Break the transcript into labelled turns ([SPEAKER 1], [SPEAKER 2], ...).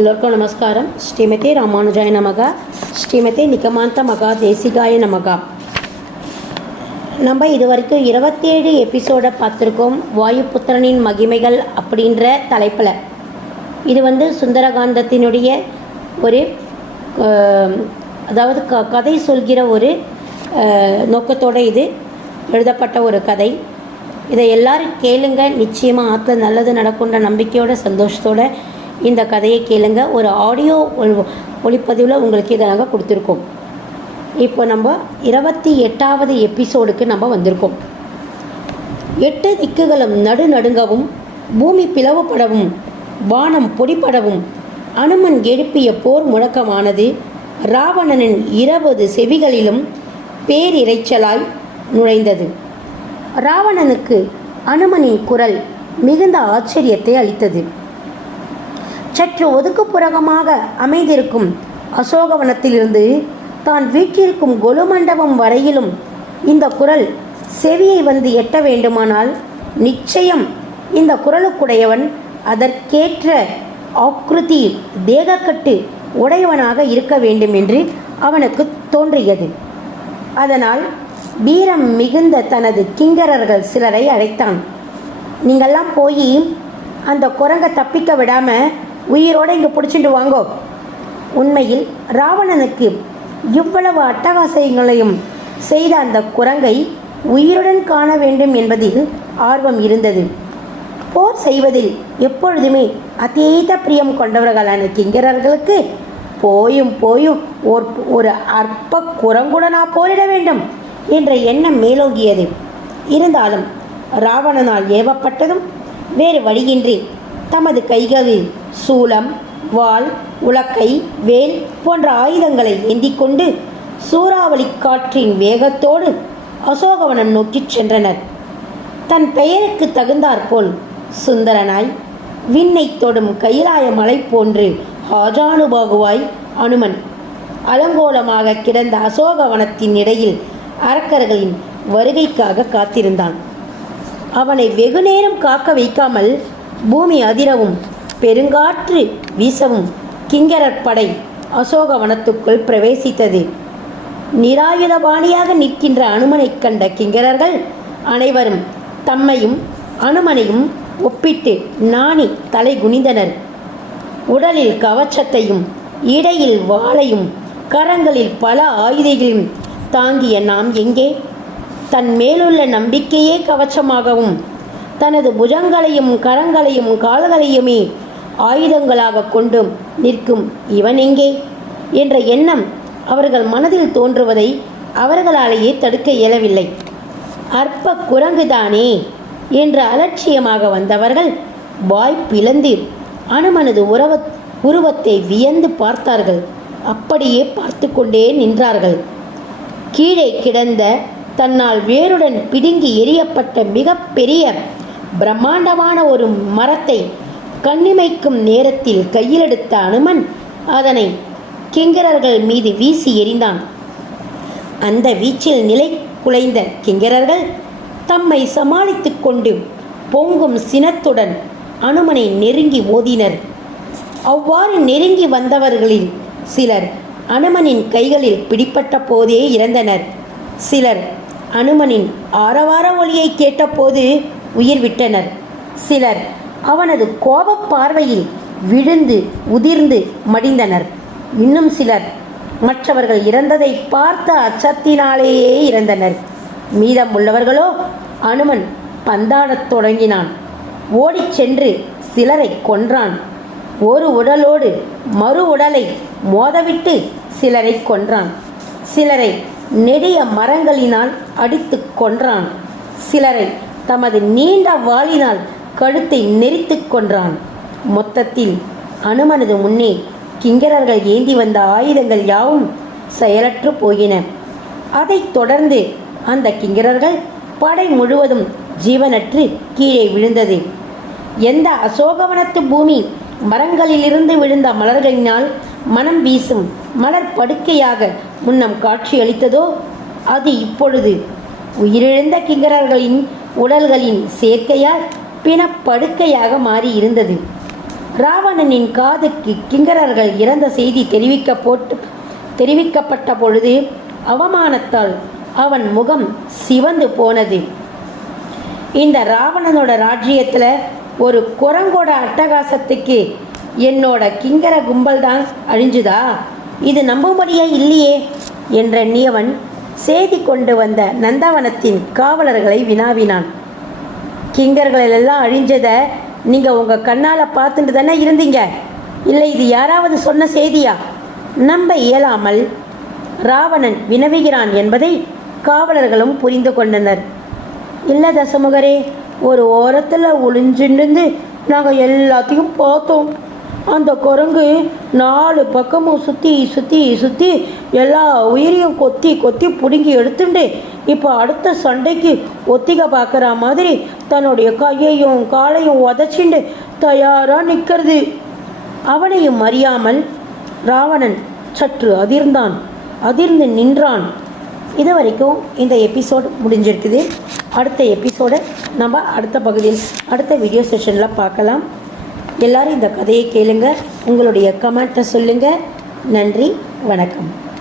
[SPEAKER 1] எல்லோருக்கும் நமஸ்காரம் ஸ்ரீமதி ராமானுஜாய நமகா ஸ்ரீமதி நிகமாந்த மகா தேசிகாய நமகா நம்ம இது வரைக்கும் இருபத்தேழு எபிசோடை பார்த்துருக்கோம் வாயுபுத்திரனின் மகிமைகள் அப்படின்ற தலைப்பில் இது வந்து சுந்தரகாந்தத்தினுடைய ஒரு அதாவது க கதை சொல்கிற ஒரு நோக்கத்தோடு நோக்கத்தோட இது எழுதப்பட்ட ஒரு கதை இதை எல்லோரும் கேளுங்க நிச்சயமாக ஆற்றுல நல்லது நடக்குன்ற நம்பிக்கையோட சந்தோஷத்தோட இந்த கதையை கேளுங்க. ஒரு ஆடியோ ஒளிப்பதிவில் உங்களுக்கு இதை நாங்கள் கொடுத்துருக்கோம். இப்போ நம்ம இருபத்தி எட்டாவது எபிசோடுக்கு நம்ம வந்திருக்கோம். எட்டு திக்குகளும் நடு நடுங்கவும் பூமி பிளவுபடவும் வானம் பொடிப்படவும் அனுமன் எழுப்பிய போர் முழக்கமானது ராவணனின் இருபது செவிகளிலும் பேரிரைச்சலாய் நுழைந்தது. ராவணனுக்கு அனுமனின் குரல் மிகுந்த ஆச்சரியத்தை அளித்தது. சற்று ஒதுக்குப்புறமாக அமைந்திருக்கும் அசோகவனத்திலிருந்து தான் வீற்றிருக்கும் கொலு மண்டபம் வரையிலும் இந்த குரல் செவியை வந்து எட்ட வேண்டுமானால் நிச்சயம் இந்த குரலுக்குடையவன் அதற்கேற்ற ஆக்ருதி தேகக்கட்டு உடையவனாக இருக்க வேண்டும் என்று அவனுக்கு தோன்றியது. அதனால் வீரம் மிகுந்த தனது கிங்கரர்கள் சிலரை அழைத்தான். நீங்கள்லாம் போய் அந்த குரங்கை தப்பிக்க விடாமல் உயிரோடு இங்கே பிடிச்சிட்டு வாங்கோ. உண்மையில் ராவணனுக்கு இவ்வளவு அட்டகாசங்களையும் செய்த அந்த குரங்கை உயிருடன் காண வேண்டும் என்பதில் ஆர்வம் இருந்தது. போர் செய்வதில் எப்பொழுதுமே அதீத பிரியம் கொண்டவர்களான கிங்கரர்களுக்கு போயும் போயும் ஒரு ஒரு அற்ப குரங்குடனா போரிட வேண்டும் என்ற எண்ணம் மேலோங்கியது. இருந்தாலும் ராவணனால் ஏவப்பட்டதும் வேறு வழியின்றி தமது கைகளில் சூலம் வாள் உலக்கை வேல் போன்ற ஆயுதங்களை ஏந்திக்கொண்டு சூறாவளி காற்றின் வேகத்தோடு அசோகவனம் நோக்கிச் சென்றனர். தன் பெயருக்கு தகுந்தாற்போல் சுந்தரனாய் விண்ணை தொடும் கைலாய மலை போன்று ஆஜானுபாகுவாய் அனுமன். அலங்கோலமாக கிடந்த அசோகவனத்தின் இடையில் அரக்கர்களின் வருகைக்காக காத்திருந்தான். அவனை வெகுநேரம் காக்க வைக்காமல் பூமி அதிரவும் பெருங்காற்று வீசவும் கிங்கரற் படை அசோகவனத்துக்குள் பிரவேசித்தது. நிராயுதபாணியாக நிற்கின்ற அனுமனைக் கண்ட கிங்கரர்கள் அனைவரும் தம்மையும் அனுமனையும் ஒப்பிட்டு நாணி தலை குனிந்தனர். உடலில் கவச்சத்தையும் இடையில் வாளையும் கரங்களில் பல ஆயுதைகளையும் தாங்கிய நாம் எங்கே? தன் மேலுள்ள நம்பிக்கையே கவச்சமாகவும் தனது புஜங்களையும் கரங்களையும் கால்களையுமே ஆயுதங்களாக கொண்டும் நிற்கும் இவன் எங்கே? என்ற எண்ணம் அவர்கள் மனதில் தோன்றுவதை அவர்களாலேயே தடுக்க இயலவில்லை. அற்ப குரங்குதானே? என்று அலட்சியமாக வந்தவர்கள் வாய் பிளந்து அனுமனது உறவ உருவத்தை வியந்து பார்த்தார்கள். அப்படியே பார்த்து கொண்டே நின்றார்கள். கீழே கிடந்த தன்னால் வேருடன் பிடுங்கி எரியப்பட்ட மிகப்பெரிய பிரம்மாண்டமான ஒரு மரத்தை கண்ணிமைக்கும் நேரத்தில் கையிலெடுத்த அனுமன் அதனை கிங்கரர்கள் மீது வீசி எறிந்தான். அந்த வீச்சில் நிலை குலைந்த கிங்கரர்கள் தம்மை சமாளித்துக் கொண்டு பொங்கும் சினத்துடன் அனுமனை நெருங்கி மோதினர். அவ்வாறு நெருங்கி வந்தவர்களில் சிலர் அனுமனின் கைகளில் பிடிப்பட்ட போதே இறந்தனர். சிலர் அனுமனின் ஆரவார ஒலியை கேட்டபோது உயிர் விட்டனர். சிலர் அவனது கோபப் பார்வையில் விழுந்து உதிர்ந்து மடிந்தனர். இன்னும் சிலர் மற்றவர்கள் இறந்ததை பார்த்த அச்சத்தினாலேயே இறந்தனர். மீதம் உள்ளவர்களோ அனுமன் பந்தாடத் தொடங்கினான். ஓடிச் சென்று சிலரை கொன்றான். ஒரு உடலோடு மறு உடலை மோதவிட்டு சிலரை கொன்றான். சிலரை நெடிய மரங்களினால் அடித்துக் கொன்றான். சிலரை தமது நீண்ட வாளினால் கழுத்தை நெரித்து கொன்றான். மொத்தத்தில் அனுமனது முன்னே கிங்கரர்கள் ஏந்தி வந்த ஆயுதங்கள் யாவும் செயலற்று போயின. அதைத் தொடர்ந்து அந்த கிங்கரர்கள் படை முழுவதும் ஜீவனற்று கீழே விழுந்தது. எந்த அசோகவனத்து பூமி மரங்களிலிருந்து விழுந்த மலர்களினால் மனம் வீசும் மலர் படுக்கையாக முன்னம் காட்சியளித்ததோ அது இப்பொழுது உயிரிழந்த கிங்கரர்களின் உடல்களின் சேர்க்கையால் பிணப்படுக்கையாக மாறி இருந்தது. ராவணனின் காதுக்கு கிங்கரர்கள் இறந்த செய்தி தெரிவிக்க போட்டு தெரிவிக்கப்பட்ட பொழுது அவமானத்தால் அவன் முகம் சிவந்து போனது. இந்த ராவணனோட ராஜ்யத்தில் ஒரு குரங்கோட அட்டகாசத்துக்கு என்னோட கிங்கர கும்பல் தான் அழிஞ்சுதா? இது நம்பும்படியே இல்லையே? என்ற நியவன் செய்தி கொண்டு வந்த நந்தவனத்தின் காவலர்களை வினாவினான். கிங்கர்கள் எல்லாம் அழிஞ்சதை நீங்கள் உங்கள் கண்ணால் பார்த்துட்டு தானே இருந்தீங்க. இல்லை இது யாராவது சொன்ன செய்தியா? நம்ப இயலாமல் ராவணன் வினவுகிறான் என்பதை காவலர்களும் புரிந்து கொண்டனர். இல்லை தசமுகரே ஒரு ஓரத்தில் ஒளிஞ்சிருந்து நாங்கள் எல்லாத்தையும் பார்த்தோம். அந்த குரங்கு நாலு பக்கமும் சுற்றி சுற்றி சுற்றி எல்லா உயிரையும் கொத்தி கொத்தி பிடுங்கி எடுத்துட்டு இப்போ அடுத்த சண்டைக்கு ஒத்திக பார்க்குற மாதிரி தன்னுடைய கையையும் காலையும் உதச்சிண்டு தயாராக நிற்கிறது அவனையும் அறியாமல் ராவணன் சற்று அதிர்ந்தான். அதிர்ந்து நின்றான். இது வரைக்கும் இந்த எபிசோடு முடிஞ்சிருக்குது. அடுத்த எபிசோடை நம்ம அடுத்த பகுதியில் அடுத்த வீடியோ செஷனில் பார்க்கலாம். எல்லாரும் இந்த கதையை கேளுங்க. உங்களுடைய கமெண்ட்டை சொல்லுங்கள் நன்றி வணக்கம்.